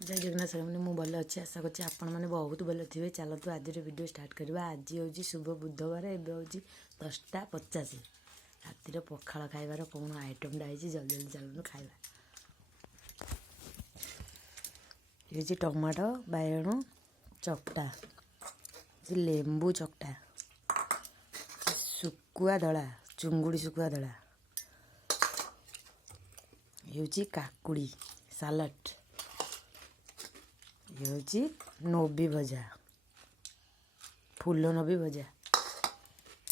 जय जगन्नाथ सामने मु भल अच्छी आशा करছি ଆପଣମାନେ ବହୁତ ଭଲ ଥିବେ। ଚାଲନ୍ତୁ ଆଜିର ଭିଡ଼ିଓ ଷ୍ଟାର୍ଟ କରିବା। ଆଜି ହେଉଛି ଶୁଭ ବୁଧବାର। ଏବେ ହେଉଛି 10:50। ରାତିର ପଖାଳ ଖାଇବାର କ'ଣ ଆଇଟମ୍ଟା ହେଇଛି ଜଲ୍ଦି ଜଲ୍ଦି ଚାଲନ୍ତୁ ଖାଇବା। ହେଇଛି ଟମାଟୋ ବାଇଗଣ ଚକଟା, ଲେମ୍ବୁ ଚକଟା, ଶୁଖୁଆ ଦଳା, ଚୁଙ୍ଗୁଡ଼ି ଶୁଖୁଆ ଦଳା, ହେଉଛି କାକୁଡ଼ି ସାଲାଡ଼, ହେଉଛି ନୋବି ଭଜା, ଫୁଲ ନୋବି ଭଜା,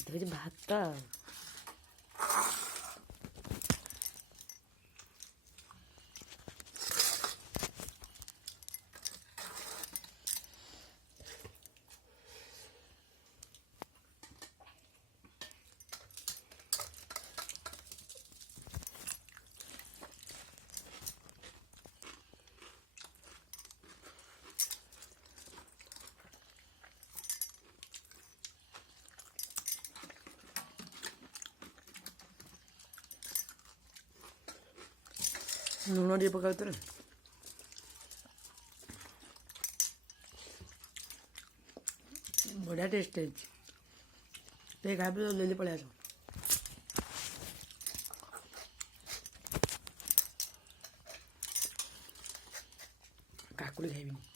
ହେଉଛି ଭାତ। ଲୁଣ ଟିକେ ପକାଉଥିଲେ ବଢ଼ିଆ ଟେଷ୍ଟ ହେଇଛି। ଟିକେ ଖାଇବେ ଜଲ୍ଦି ପଳେଇ ଆସ। କାକୁଡ଼ି ଖାଇବିନି।